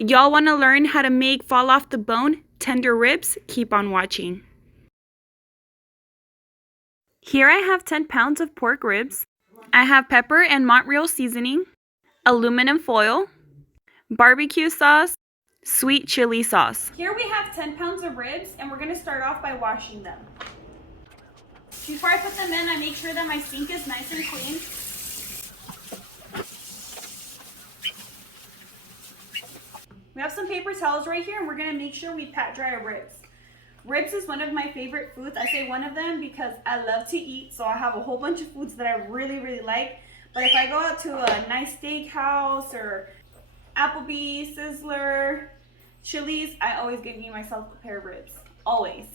Y'all want to learn how to make fall off the bone tender ribs? Keep on watching. Here I have 10 pounds of pork ribs. I have pepper and Montreal seasoning, aluminum foil, barbecue sauce, sweet chili sauce. Here we have 10 pounds of ribs, and we're going to start off by washing them. Before I put them in, I make sure that my sink is nice and clean. We have some paper towels right here, and we're going to make sure we pat dry our ribs. Ribs is one of my favorite foods. I say one of them because I love to eat, so I have a whole bunch of foods that I really like. But if I go out to a nice steakhouse or Applebee's, Sizzler, Chili's, I always give myself a pair of ribs. Always.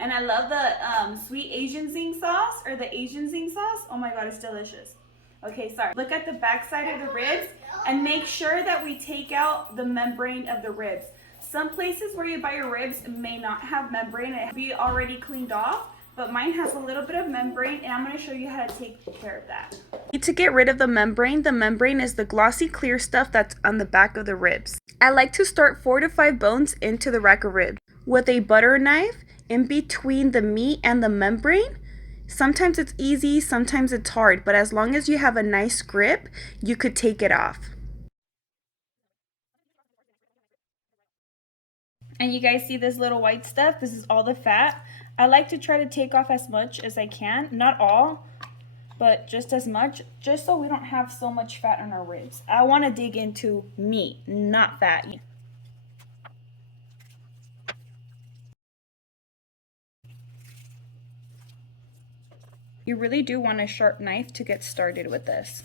And I love the sweet Asian zing sauce or the Asian zing sauce. Oh my god, it's delicious. Okay, sorry. Look at the back side of the ribs and make sure that we take out the membrane of the ribs. Some places where you buy your ribs may not have membrane. It be already cleaned off, but mine has a little bit of membrane, and I'm going to show you how to take care of that. To get rid of the membrane is the glossy clear stuff that's on the back of the ribs. I like to start 4 to 5 bones into the rack of ribs. With a butter knife in between the meat and the membrane, sometimes it's easy, sometimes it's hard, but as long as you have a nice grip, you could take it off. And you guys see this little white stuff? This is all the fat. I like to try to take off as much as I can. Not all, but just as much, just so we don't have so much fat on our ribs. I want to dig into meat, not fat. You really do want a sharp knife to get started with this.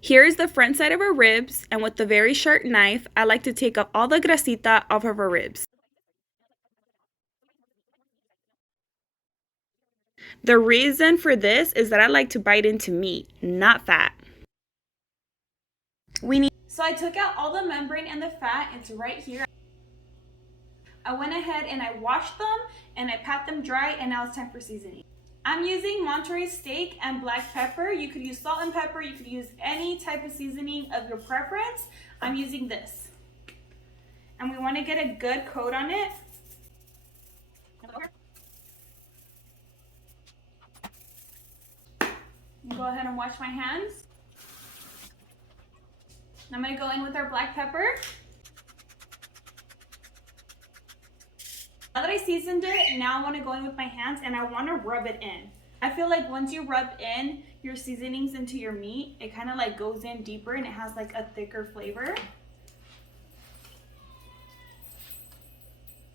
Here is the front side of our ribs, and with the very sharp knife, I like to take off all the grasita off of our ribs. The reason for this is that I like to bite into meat, not fat. So I took out all the membrane and the fat. It's right here. I went ahead and I washed them and I pat them dry, and now it's time for seasoning. I'm using Montreal steak and black pepper. You could use salt and pepper. You could use any type of seasoning of your preference. I'm using this. And we want to get a good coat on it. Go ahead and wash my hands. I'm going to go in with our black pepper. Now that I seasoned it, now I want to go in with my hands and I want to rub it in. I feel like once you rub in your seasonings into your meat, it kind of like goes in deeper and it has like a thicker flavor.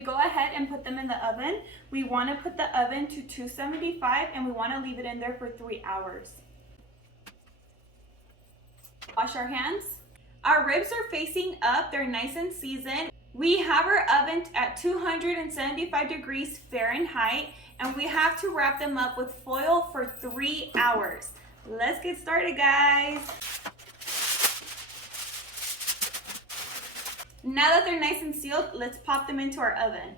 Go ahead and put them in the oven. We want to put the oven to 275 and we want to leave it in there for 3 hours. Wash our hands. Our ribs are facing up. They're nice and seasoned. We have our oven at 275 degrees Fahrenheit, and we have to wrap them up with foil for 3 hours. Let's get started, guys. Now that they're nice and sealed, let's pop them into our oven.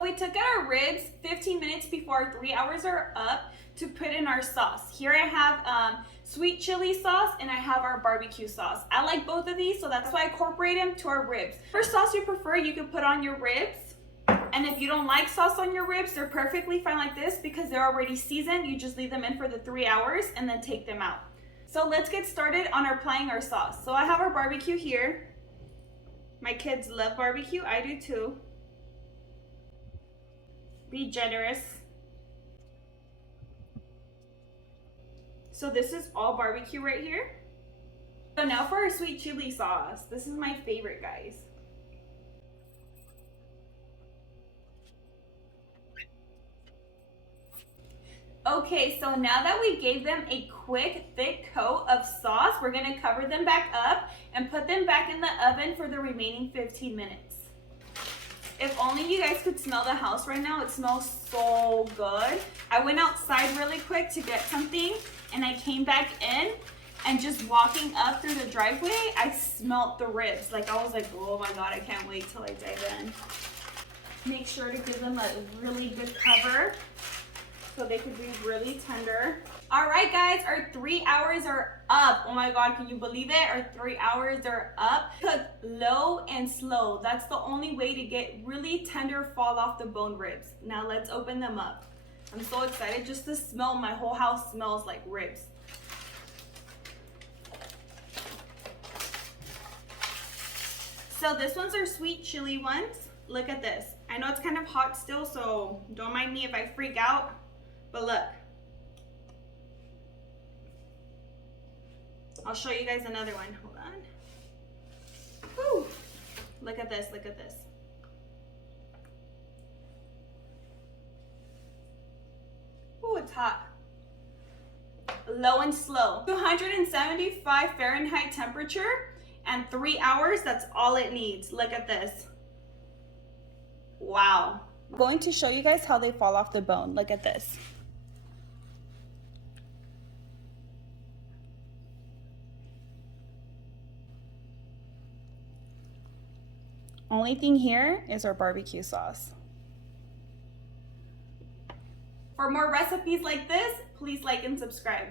We took out our ribs 15 minutes before our 3 hours are up to put in our sauce. Here I have sweet chili sauce and I have our barbecue sauce. I like both of these, so that's why I incorporate them to our ribs. Whatever sauce you prefer, you can put on your ribs. And if you don't like sauce on your ribs, they're perfectly fine like this because they're already seasoned. You just leave them in for the 3 hours and then take them out. So let's get started on applying our sauce. So I have our barbecue here. My kids love barbecue. I do too. Be generous. So this is all barbecue right here. So now for our sweet chili sauce. This is my favorite, guys. Okay, so now that we gave them a quick, thick coat of sauce, we're gonna cover them back up and put them back in the oven for the remaining 15 minutes. If only you guys could smell the house right now. It smells so good. I went outside really quick to get something and I came back in, and just walking up through the driveway, I smelt the ribs. Like, I was like, oh my God, I can't wait till I dive in. Make sure to give them a really good cover so they could be really tender. All right, guys, our 3 hours are up. Oh my God, can you believe it? Our 3 hours are up. Cook low and slow. That's the only way to get really tender, fall off the bone ribs. Now let's open them up. I'm so excited just to smell. My whole house smells like ribs. So this one's our sweet chili ones. Look at this. I know it's kind of hot still, so don't mind me if I freak out, but look. I'll show you guys another one. Hold on. Woo. Look at this, look at this. Ooh, it's hot. Low and slow. 275 Fahrenheit temperature and 3 hours, that's all it needs. Look at this. Wow. I'm going to show you guys how they fall off the bone. Look at this. Only thing here is our barbecue sauce. For more recipes like this, please like and subscribe.